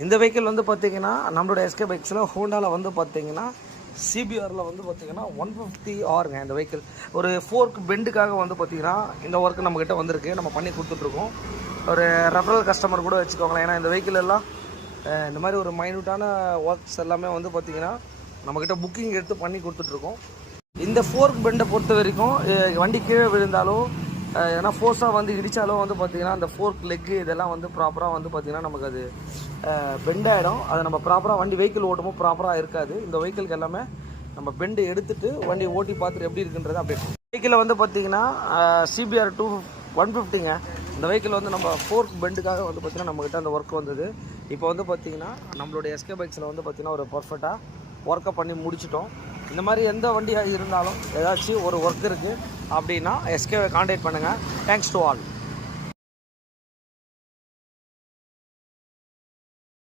இந்த வெஹிக்கிள் வந்து பார்த்தீங்கன்னா நம்மளோட எஸ்கே பைக்ஸில் ஹோண்டாவில் வந்து பார்த்தீங்கன்னா சிபிஆரில் வந்து பார்த்தீங்கன்னா 150 ஆருங்க. இந்த வெஹிக்கிள் ஒரு ஃபோர்க் பெண்டுக்காக வந்து பார்த்தீங்கன்னா இந்த ஒர்க்கு நம்மக்கிட்ட வந்திருக்கு. நம்ம பண்ணி கொடுத்துட்ருக்கோம். ஒரு ரெஃபரல் கஸ்டமர் கூட வச்சுக்கோங்களேன். ஏன்னா இந்த வெஹிக்கிள் எல்லாம் இந்த மாதிரி ஒரு மைன்யூட்டான ஒர்க்ஸ் எல்லாமே வந்து பார்த்தீங்கன்னா நம்மக்கிட்ட புக்கிங் எடுத்து பண்ணி கொடுத்துட்ருக்கோம். இந்த ஃபோர்க் பெண்டை பொறுத்த வரைக்கும் வண்டி கீழே விழுந்தாலும் ஏன்னா ஃபோர்ஸாக வந்து இடித்தாலும் வந்து பார்த்திங்கன்னா அந்த ஃபோர்க் லெக்கு இதெல்லாம் வந்து ப்ராப்பராக வந்து பார்த்திங்கன்னா நமக்கு அது பெண்ட் ஆகிடும். அதை நம்ம ப்ராப்பராக வண்டி வெஹிக்கிள் ஓட்டும்போது ப்ராப்பராக இருக்காது. இந்த வெஹிக்கிளுக்கு எல்லாமே நம்ம பெண்டு எடுத்துகிட்டு வண்டி ஓட்டி பார்த்துட்டு எப்படி இருக்குன்றது அப்டேட். வெஹிக்கிளில் வந்து பார்த்திங்கன்னா சிபிஆர் 150ங்க. இந்த வெஹிக்கிள் வந்து நம்ம ஃபோர்க் பெண்டுக்காக வந்து பார்த்திங்கன்னா நம்மக்கிட்ட அந்த ஒர்க் வந்தது. இப்போ வந்து பார்த்திங்கன்னா நம்மளுடைய எஸ்கே பைக்ஸில் வந்து பார்த்திங்கன்னா ஒரு பர்ஃபெக்டாக ஒர்க்கை பண்ணி முடிச்சிட்டோம். இந்த மாதிரி எந்த வண்டியாக இருந்தாலும் ஏதாச்சும் ஒரு ஒர்க் இருக்குது அப்படின்னா எஸ்கேவை கான்டாக்ட் பண்ணுங்கள். Thanks to all.